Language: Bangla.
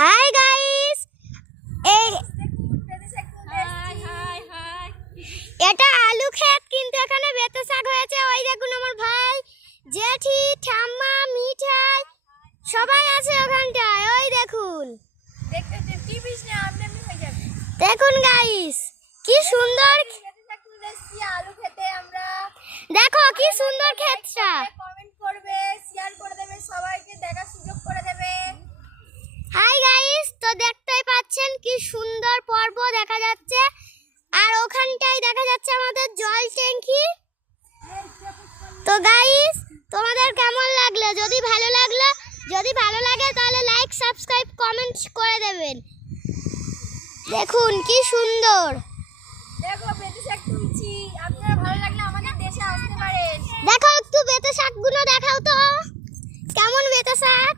হাই গাইস, এই এটা আলু ক্ষেত, কিন্তু এখানে বেতে শাক হয়েছে। ওই দেখুন আমার ভাই, জেঠি, ঠাম্মা, মিঠাই সবাই আছে ওখানটায়। ওই দেখুন, দেখুন গাইস কি সুন্দর, আলু খেতে আমরা দেখো কি সুন্দর ক্ষেতটা। কমেন্ট করবে, শেয়ার করে দেবে, সবাইকে দেখার সুযোগ করে দেবে। হাই গাইস, তো দেখতেই পাচ্ছেন কি সুন্দর পর্বত দেখা যাচ্ছে, আর ওখানটায় দেখা যাচ্ছে আমাদের জল ট্যাঙ্কি। তো গাইস, তোমাদের কেমন লাগলো? যদি ভালো লাগে তাহলে লাইক, সাবস্ক্রাইব, কমেন্ট করে দেবেন। দেখুন কি সুন্দর, দেখো বেতে শাক তুলছি, আপনারা ভালো লাগলে আমাদের দেশে আসতে পারেন। দেখো একটু বেতে শাকগুলো দেখাও তো, কেমন বেতে শাক।